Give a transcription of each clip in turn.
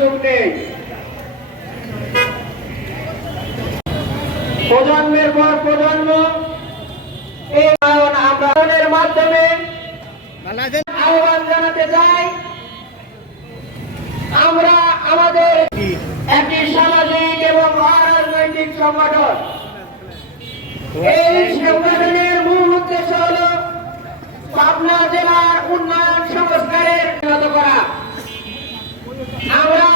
সুযোগ নেই। প্রজন্মের পর প্রজন্ম, এই আয়ন আমরা মাধ্যমে আহ্বান জানাতে চাই। আমরা আমাদের একটি সামাজিক এবং অরাজনৈতিক সংগঠন। এই সংগঠনের মূল উদ্দেশ্য হল পাবনা জেলার উন্নয়ন সংস্কারের উন্নত করা। আমরা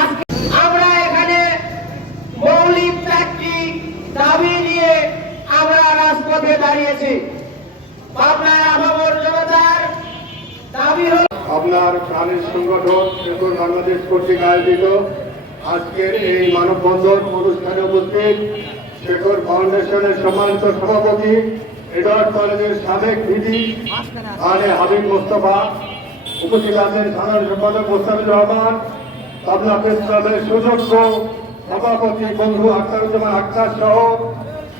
আজকে আমরা এখানে মৌলিক চারটি দাবি নিয়ে আমরা রাজপথে দাঁড়িয়েছি পাবনার আবাবর জনতার দাবি হল প্রাণের সংগঠন শেখর বাংলাদেশ কর্তৃক আয়োজিত আজকের এই মানববন্ধন অনুষ্ঠানে উপস্থিত শেখর ফাউন্ডেশনের সম্মানিত সভাপতি, এডওয়ার্ড কলেজের সাবেক ভিডি আলে হাবিব মোস্তফা, উপস্থিত আছেন সাধারণ সম্পাদক মোস্তাফিজুর রহমান পাবনা প্রেস ক্লাবের সুযোগ্য সভাপতি বন্ধু আখতারুজ্জামান আক্তার সহ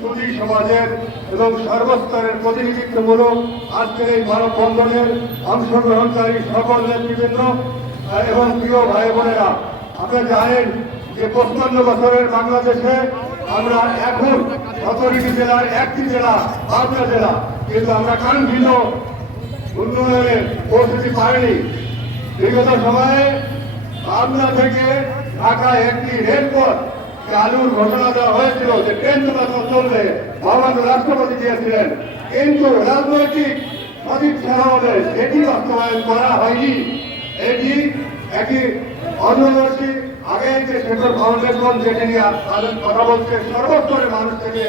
সুদী সমাজের এবং সর্বস্তরের প্রতিনিধিত্বমূলক আজকের এই মানববন্ধনের অংশগ্রহণকারী সকল নেতৃবৃন্দ এবং প্রিয় ভাই বোনেরা আপনারা জানেন যে পঁচপান্ন বছরের বাংলাদেশে আমরা এখন সতেরোটি জেলার একটি জেলা পাঁচটা জেলা, কিন্তু আমরা কাঙ্ক্ষিত উন্নয়নে পৌঁছতে পারিনি। বিগত সময়ে পাবনা থেকে ঢাকায় একটি রেলপথ চালুর ঘোষণা দেওয়া হয়েছিল যে ট্রেন চলাচল চলবে। মহামান্য রাষ্ট্রপতি দিয়েছিলেন কিন্তু রাজনৈতিক সদিচ্ছার অভাবে সেটি বাস্তবায়ন করা হয়নি। এটি একটি অদূরদর্শী আগে যে শেখর ফাউন্ডেশন যেটি নিয়ে কথা বলছে সর্বস্তরের মানুষ থেকে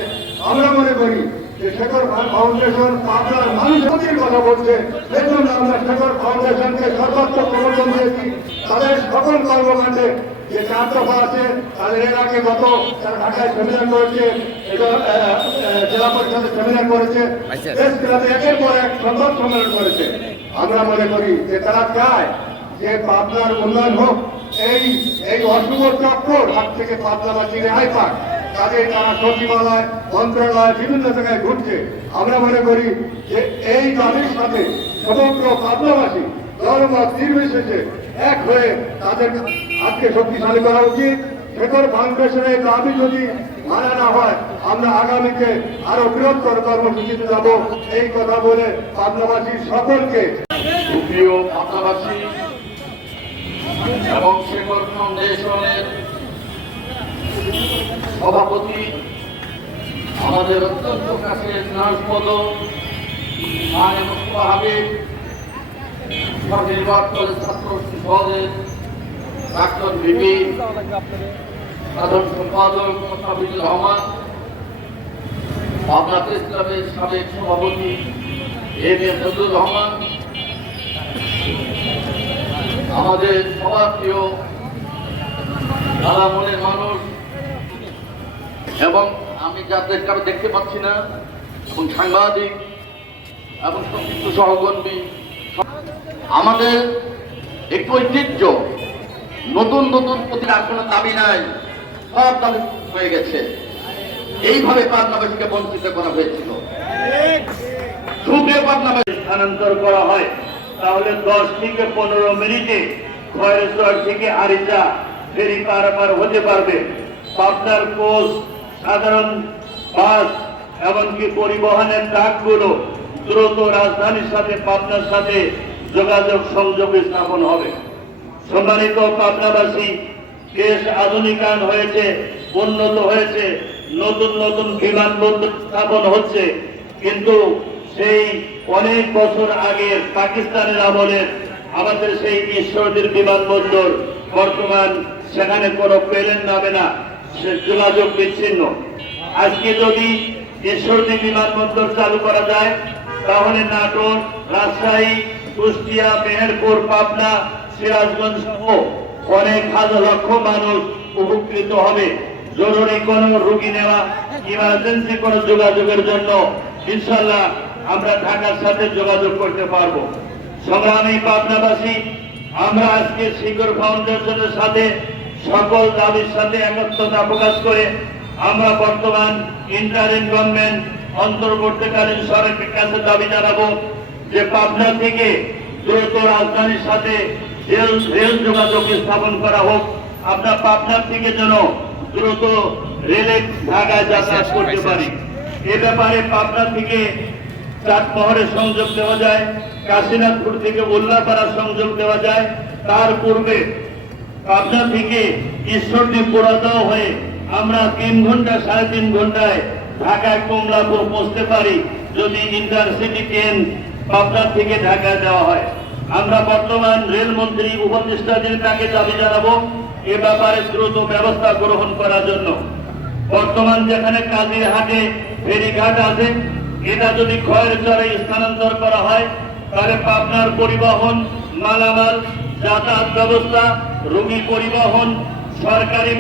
আমরা মনে করি যে শেখর ফাউন্ডেশন পাবনার মানুষের কথা বলছে। সেজন্য আমরা শেখর ফাউন্ডেশনকে সর্বোচ্চ প্রবর্তন দিয়েছি। তাদের সকল কর্মকাণ্ডে যে চার দফা আছে তাদের এর আগে গত তারা ঢাকায় সেমিনার করেছে জেলা পরিষদের সেমিনার করেছে। দেশ ক্লাবে একের পর এক সংবাদ সম্মেলন করেছে। আমরা মনে করি যে তারা চায় যে পাবনার উন্নয়ন হোক। এই এই অশুভ চক্র হাত থেকে পাবনাবাসী রেহাই পাক। তাদের তারা সচিবালয় মন্ত্রণালয় বিভিন্ন জায়গায় ঘুরছে। আমরা মনে করি যে এই দাবির সাথে সমগ্র পাবনাবাসী ধর্মমত নির্বিশেষে এক হয়ে তাদের আজকে শক্তিশালী করা উচিত। শেখর ফাউন্ডেশনের দাবি যদি মানা না হয়, আমরা আগামীতে আরও বৃহত্তর কর্মসূচিতে যাব। এই কথা বলে পাবনাবাসীর সকলকে এবং শেখর ফাউন্ডেশনের সভাপতি, আমাদের অত্যন্ত মানে মুস্তফা হাবিব নির্বাচন ছাত্র সমাজের প্রাক্তন সাধারণ সম্পাদক রহমান পাবনা প্রেস ক্লাবের সাবেক সভাপতি এম এ ফজলুর রহমান আমাদের সবার প্রিয় দাদা মনের মানুষ এবং আমি যাদের কারও দেখতে পাচ্ছি না এবং সাংবাদিক এবং সংযুক্ত সহকর্মী আমাদের একটু ঐতিহ্য। নতুন নতুন প্রতি আর কোনো দাবি নাই, সব দাবি হয়ে গেছে। এইভাবে পাবনাবাসীকে বঞ্চিত করা হয়েছিল। পাবনাবাসী স্থানান্তর করা হয়। তাহলে দশ থেকে পনেরো মিনিটে খয়রেশ্বর থেকে আরিচা ফেরি পারাপার হতে পারবে। পাবনার কোচ, সাধারণ বাস, এমনকি পরিবহনের ট্রাকগুলো দ্রুত রাজধানীর সাথে, পাবনার সাথে যোগাযোগ সংযোগ স্থাপন হবে। সম্মানিত পাবনাবাসী, দেশ আধুনিকায়ন হয়েছে, উন্নত হয়েছে, নতুন নতুন বিমানবন্দর স্থাপন হচ্ছে। কিন্তু সেই অনেক বছর আগের পাকিস্তানের আমলের আমাদের সেই ঈশ্বরদীর বিমানবন্দর বর্তমান সেখানে কোনো প্লেন নামে না, সে যোগাযোগ বিচ্ছিন্ন। আজকে যদি ঈশ্বরদী বিমানবন্দর চালু করা যায়, তাহলে নাটোর, রাজশাহী কুষ্টিয়া, মেহেরপুর, পাবনা, সিরাজগঞ্জ সহ অনেক হাজার লক্ষ মানুষ উপকৃত হবে। জরুরি কোনো রোগী নেওয়া ইমার্জেন্সি কোনো যোগাযোগের জন্য ইনশাল্লাহ আমরা ঢাকার সাথে যোগাযোগ করতে পারব। সংগ্রামী পাবনাবাসী, আমরা আজকে শিকর ফাউন্ডেশনের সাথে সকল দাবির সাথে একত্রতা প্রকাশ করে আমরা বর্তমান ইন্টারিম গভর্নমেন্ট অন্তর্বর্তীকালীন সরকারের কাছে দাবি জানাব। যে পাবনা থেকে দ্রুত রাজধানীর সাথে রেল রেল যোগাযোগ স্থাপন করা হোক আপনার পাবনার থেকে যেন দ্রুত রেলে ঢাকায় যাতায়াত করতে পারি। এ ব্যাপারে পাবনা থেকে চাটমহরের সংযোগ দেওয়া যায় কাশীনাথপুর থেকে উল্লাপাড়ার সংযোগ দেওয়া যায়। তার পূর্বে পাবনা থেকে ঈশ্বরদীপ পোড়াদাও হয়ে আমরা তিন ঘণ্টা সাড়ে তিন ঘন্টায় ঢাকায় কমলাপুর পৌঁছতে পারি। যদি ইন্টারসিটি ট্রেন পাবনা থেকে ঢাকায় দেওয়া হয়। আমরা বর্তমান রেলমন্ত্রী উপদেষ্টাদের তাকে দাবি জানাব এ ব্যাপারে দ্রুত ব্যবস্থা গ্রহণ করার জন্য। বর্তমান যেখানে কাজীর হাটে ফেরিঘাট আছে, এটা যদি ক্ষয়ের চরে স্থানান্তর করা হয়, তাহলে পাবনার পরিবহন, মালামাল, যাতায়াত ব্যবস্থা, রোগী পরিবহন, সরকারি